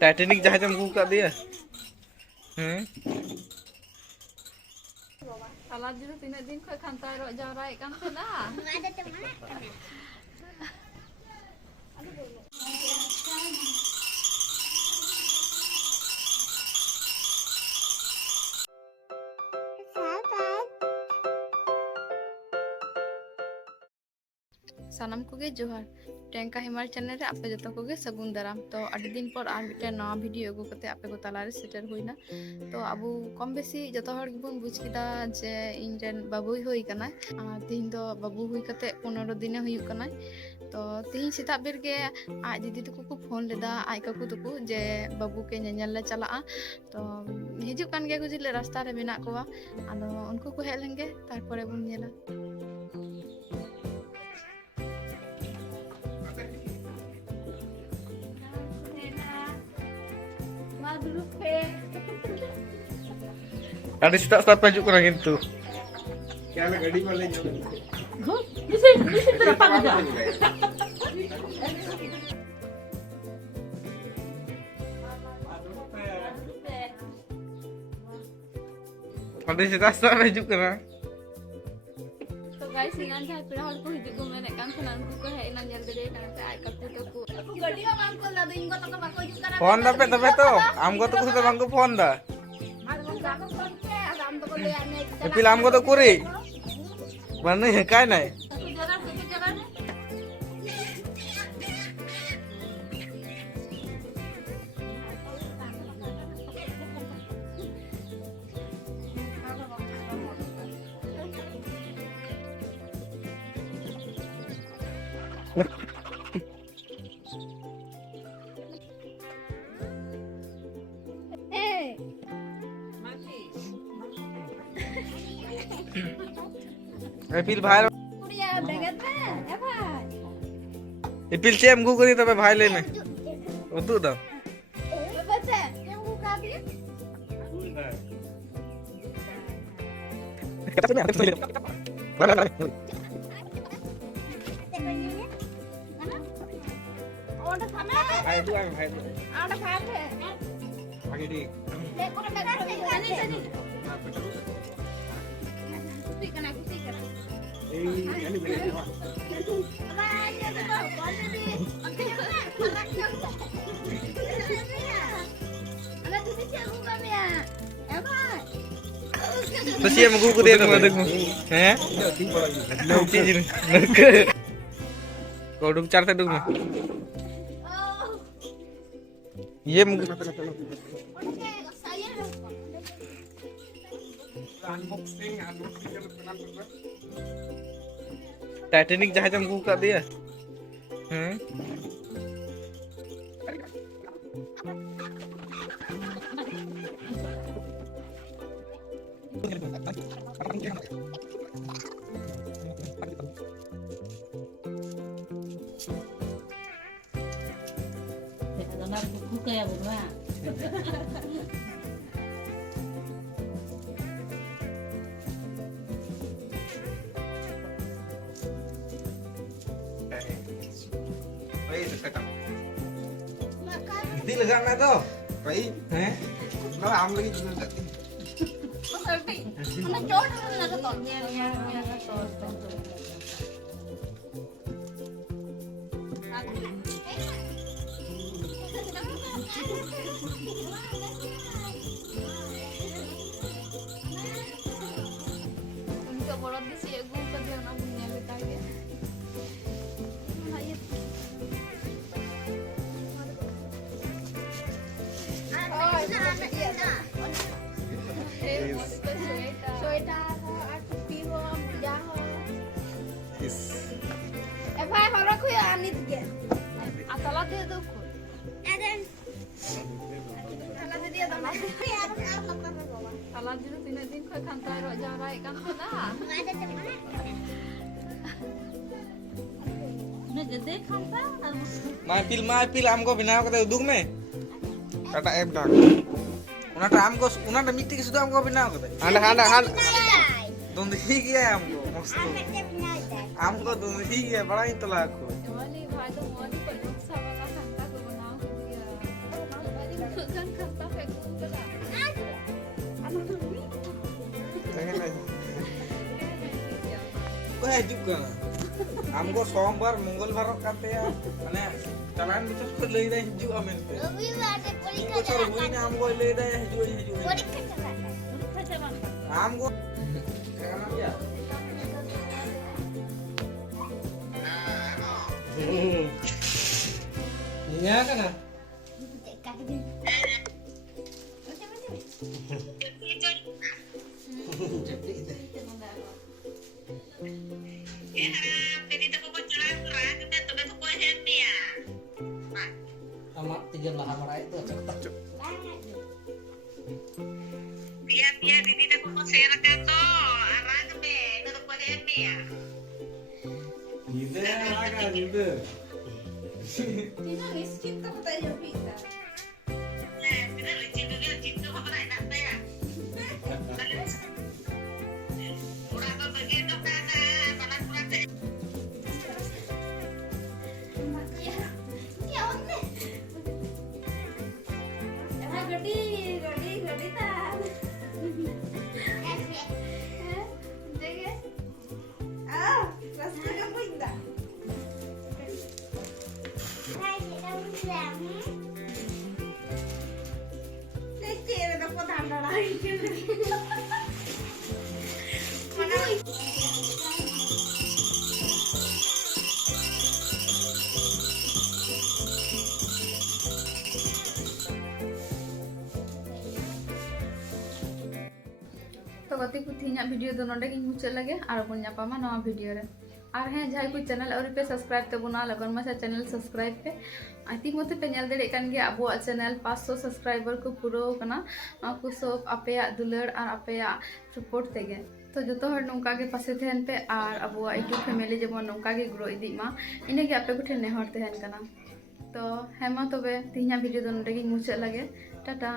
Titanic जहाज हम book कर दिया Salah dulu tina din kau kantor rok jarai kan kena. Ada teman. सानम Koge जोहार टेंका हिमाल चैनल रे आपे जतो कोगे सगुन दाराम तो अडी दिन पर आर मिटे नवा वीडियो अगु कते आपे को तालारे सेटर होइना तो अबु कम बेसी जतो हर गिबुन बुझ किदा जे इन रेन बाबुई होई कना तीन दो बाबू हुई कते 15 दिन हुई कना तो तीन सीता बेर गे आज दीदी तको को फोन लेदा आई काकू तको जे बाबू के नेनेल ले चला तो हिजु कान गे गुजिले रास्ता रे मेना कोवा आदो उनको को हेल लेंगे तार परे बुन नेला Ada start maju kurang itu. क्या ना गाड़ी वाले जो Bisa berapa juga? Ada start maju kurang. So guys, inan jahit pira hal ko hidup gue menek kan senan ko he inan jal gede kan se ai kapte to ku. Gadi ma bangko la din ko to bako ju kara. Phone tapi to. Amgo to kuda bangko phone da. Epil amgo to kuri. Mana ya kai nai. Epil भाई Kuria beget me, ya bhai. Epil cem gua kuri tapi भाई ले में untuk dah Baca, yang buka dia. kata sini mana Order sama. hai tu Order apa? आगे दी Dekor beget sini sini. Kusikan aku kusikan. ini beda apa तो ये मगु को दे दूंगा हैं लो चीज नक कोडुक चार से दूंगा ये मगु टाइटैनिक जहाज हम बुक कर दिया buku kayak bunga. Di lega na to. भाई हैं ना आम लगी जो जाती Mana jod na to tol. Ya to. Untuk bolot di si egu ka dia na punya kita ke. Salah dulu tina din kau kantor rok jarai kan kena. Ada teman. Nah, gede khanta. माय पिल हमको बिना कते उदुग में Tata app डाक उनाटा हमको उनाटा मिट्टी के सुधा हमको बिना कते हांडा तुम ही किया है हमको मस्त हमको तुम ही किया बड़ा ही तलाक को Wali भाई तो मोदी पर गुस्सा वाला खंता को बनाओ दिया. kan kata kayak gitu kan. Kok hijuk kan? Amko सोमवार मंगलवार करते हैं माने चलान बिचस को ले दे हिजू अमेन पे को चल हुई ना हमको ले दे हिजू हिजू हमको करना क्या iya kan sama 3 lah hamara itu cocok. Biar didi dah kau serak tu, arah tu be, nak kau happy ya. Gitu kan gitu. Tina miskin tak tanya pizza. Kita leceh juga cinta apa nak tak ya? Orang tu begitu kan, malah kurang tu. Gadi tak. Jadi, rasa kamu indah. Leceh, ada kau tanda lagi. Mana? तो गति को थी video दो नोडे की मुचाद लगे और बन नापामा नवा वीडियो रे और हैं जहाँ को चैनल और पे सब्सक्राइब तबना लगन माछा चैनल सब्सक्राइब पे आई मत पे नल दड़े कान गे अब चैनल 500 सब्सक्राइबर को पूरा कना को सब आपे दुलड़ और आपे सपोर्ट तेगे तो जो हर नौका के पासे तहन पे और अब यूट्यूब फैमिली जब नौका के ग्रो इदी मा इने के आपे को ठेन नेहर तहन कना तो हेमा तबे तीना वीडियो दो नोडे की मुचाद लगे टाटा।